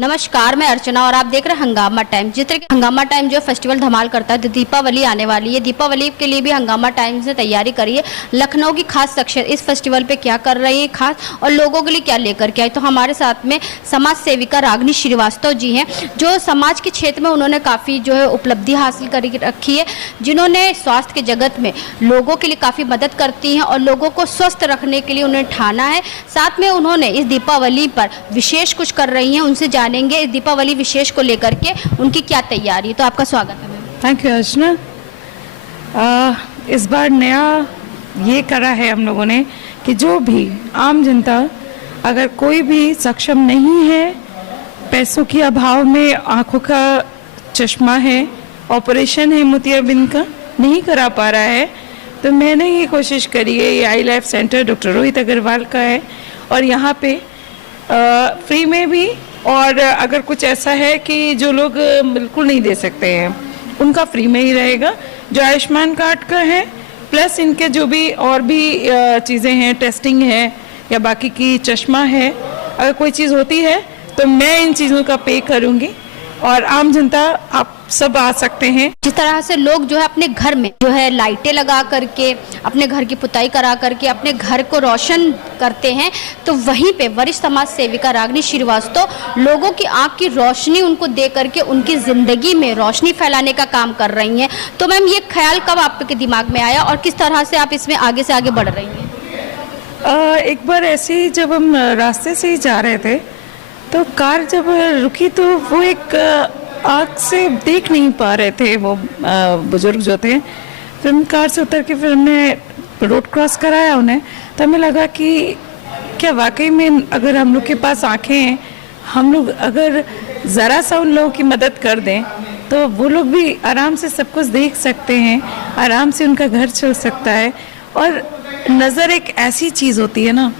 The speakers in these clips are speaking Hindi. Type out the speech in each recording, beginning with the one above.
नमस्कार, मैं अर्चना और आप देख रहे हैं हंगामा टाइम। जिस तरह के हंगामा टाइम जो फेस्टिवल धमाल करता है, तो दीपावली आने वाली है। दीपावली के लिए भी हंगामा टाइम से तैयारी करी है। लखनऊ की खास शख्सियत इस फेस्टिवल पे क्या कर रही है खास और लोगों के लिए क्या लेकर के आई, तो हमारे साथ में समाज सेविका रागिनी श्रीवास्तव जी हैं, जो समाज के क्षेत्र में उन्होंने काफ़ी जो है उपलब्धि हासिल कर रखी है, जिन्होंने स्वास्थ्य के जगत में लोगों के लिए काफ़ी मदद करती हैं और लोगों को स्वस्थ रखने के लिए उन्हें ठाना है। साथ में उन्होंने इस दीपावली पर विशेष कुछ कर रही हैं, उनसे जानेंगे इस दीपावली विशेष को लेकर के उनकी क्या तैयारी। तो आपका स्वागत है मैम। थैंक यू अर्चना। इस बार नया ये करा है हम लोगों ने कि जो भी आम जनता, अगर कोई भी सक्षम नहीं है, पैसों के अभाव में आंखों का चश्मा है, ऑपरेशन है मोतियाबिंद का, नहीं करा पा रहा है, तो मैंने ये कोशिश करी है। ये eye life centre doctor Rohit Agarwal का है और यहाँ पे फ्री में भी, और अगर कुछ ऐसा है कि जो लोग बिल्कुल नहीं दे सकते हैं उनका फ्री में ही रहेगा। जो आयुष्मान कार्ड का है, प्लस इनके जो भी और भी चीज़ें हैं, टेस्टिंग है या बाकी की चश्मा है, अगर कोई चीज़ होती है तो मैं इन चीज़ों का पे करूँगी और आम जनता आप सब आ सकते हैं। जिस तरह से लोग जो है अपने घर में जो है लाइटें लगा करके, अपने घर की पुताई करा करके अपने घर को रोशन करते हैं, तो वहीं पे वरिष्ठ समाज सेविका रागिनी श्रीवास्तव लोगों की आंख की रोशनी उनको दे करके उनकी ज़िंदगी में रोशनी फैलाने का काम कर रही हैं। तो मैम, ये ख्याल कब आपके दिमाग में आया और किस तरह से आप इसमें आगे से आगे बढ़ रही हैं? एक बार ऐसे ही जब हम रास्ते से ही जा रहे थे तो कार जब रुकी तो वो एक आँख से देख नहीं पा रहे थे, वो बुजुर्ग जो थे। फिर हम कार से उतर के फिर हमने रोड क्रॉस कराया उन्हें, तो हमें लगा कि क्या वाकई में अगर हम लोग के पास आँखें हैं, हम लोग अगर ज़रा सा उन लोगों की मदद कर दें तो वो लोग भी आराम से सब कुछ देख सकते हैं, आराम से उनका घर चल सकता है। और नज़र एक ऐसी चीज़ होती है ना,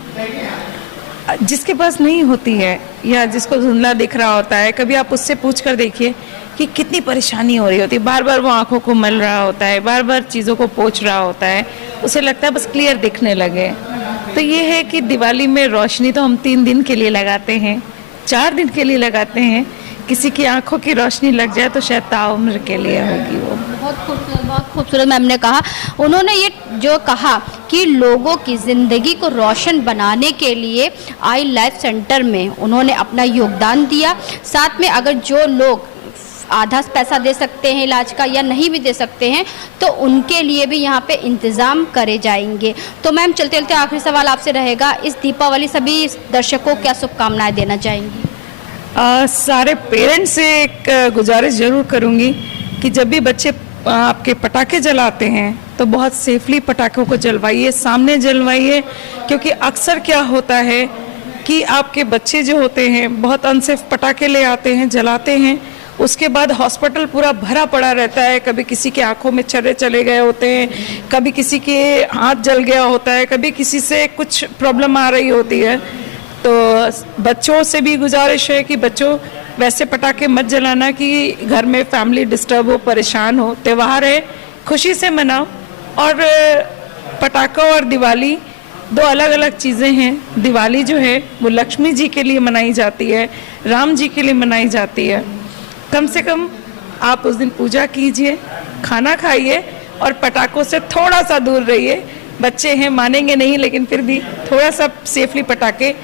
जिसके पास नहीं होती है या जिसको धुंधला दिख रहा होता है, कभी आप उससे पूछ कर देखिए कि कितनी परेशानी हो रही होती है। बार बार वो आंखों को मल रहा होता है, बार बार चीज़ों को पोंछ रहा होता है, उसे लगता है बस क्लियर दिखने लगे। तो ये है कि दिवाली में रोशनी तो हम 3 दिन के लिए लगाते हैं, 4 दिन के लिए लगाते हैं। किसी की आंखों की रोशनी लग जाए तो शायद ताउम्र के लिए होगी वो। बहुत खूबसूरत मैम ने कहा। उन्होंने ये जो कहा कि लोगों की ज़िंदगी को रोशन बनाने के लिए आई लाइफ सेंटर में उन्होंने अपना योगदान दिया। साथ में अगर जो लोग आधा पैसा दे सकते हैं इलाज का या नहीं भी दे सकते हैं, तो उनके लिए भी यहाँ पे इंतज़ाम करे जाएंगे। तो मैम, चलते चलते आखिरी सवाल आपसे रहेगा, इस दीपावली सभी दर्शकों को क्या शुभकामनाएँ देना चाहेंगी? सारे पेरेंट्स से एक गुजारिश ज़रूर करूँगी कि जब भी बच्चे आपके पटाखे जलाते हैं तो बहुत सेफली पटाखों को जलवाइए, सामने जलवाइए। क्योंकि अक्सर क्या होता है कि आपके बच्चे जो होते हैं बहुत अनसेफ पटाखे ले आते हैं, जलाते हैं, उसके बाद हॉस्पिटल पूरा भरा पड़ा रहता है। कभी किसी के आंखों में छर्रे चले गए होते हैं, कभी किसी के हाथ जल गया होता है, कभी किसी से कुछ प्रॉब्लम आ रही होती है। तो बच्चों से भी गुजारिश है कि बच्चों वैसे पटाखे मत जलाना कि घर में फैमिली डिस्टर्ब हो, परेशान हो। त्यौहार है, खुशी से मनाओ। और पटाखा और दिवाली 2 अलग अलग चीज़ें हैं। दिवाली जो है वो लक्ष्मी जी के लिए मनाई जाती है, राम जी के लिए मनाई जाती है। कम से कम आप उस दिन पूजा कीजिए, खाना खाइए और पटाखों से थोड़ा सा दूर रहिए। बच्चे हैं, मानेंगे नहीं, लेकिन फिर भी थोड़ा सा सेफली पटाखे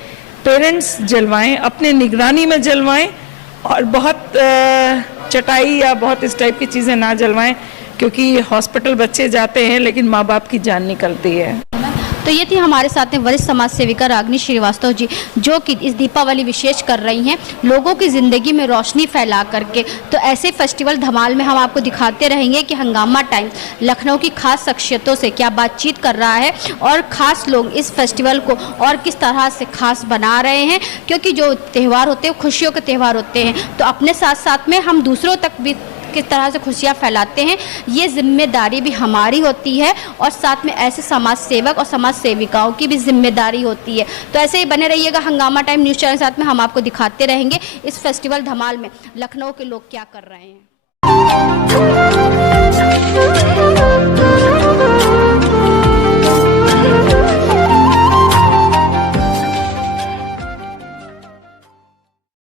पेरेंट्स जलवाएं, अपने निगरानी में जलवाएं और बहुत चटाई या बहुत इस टाइप की चीज़ें ना जलवाएं, क्योंकि हॉस्पिटल बच्चे जाते हैं लेकिन माँ बाप की जान निकलती है। तो ये थी हमारे साथ में वरिष्ठ समाज सेविका रागिनी श्रीवास्तव जी, जो कि इस दीपावली विशेष कर रही हैं लोगों की ज़िंदगी में रोशनी फैला करके। तो ऐसे फेस्टिवल धमाल में हम आपको दिखाते रहेंगे कि हंगामा टाइम लखनऊ की खास शख्सियतों से क्या बातचीत कर रहा है और ख़ास लोग इस फेस्टिवल को और किस तरह से खास बना रहे हैं। क्योंकि जो त्यौहार होते हैं खुशियों के त्यौहार होते हैं, तो अपने साथ साथ में हम दूसरों तक भी किस तरह से खुशियाँ फैलाते हैं, ये जिम्मेदारी भी हमारी होती है और साथ में ऐसे समाज सेवक और समाज सेविकाओं की भी जिम्मेदारी होती है। तो ऐसे ही बने रहिएगा हंगामा टाइम न्यूज़ चैनल के साथ में। हम आपको दिखाते रहेंगे इस फेस्टिवल धमाल में लखनऊ के लोग क्या कर रहे हैं।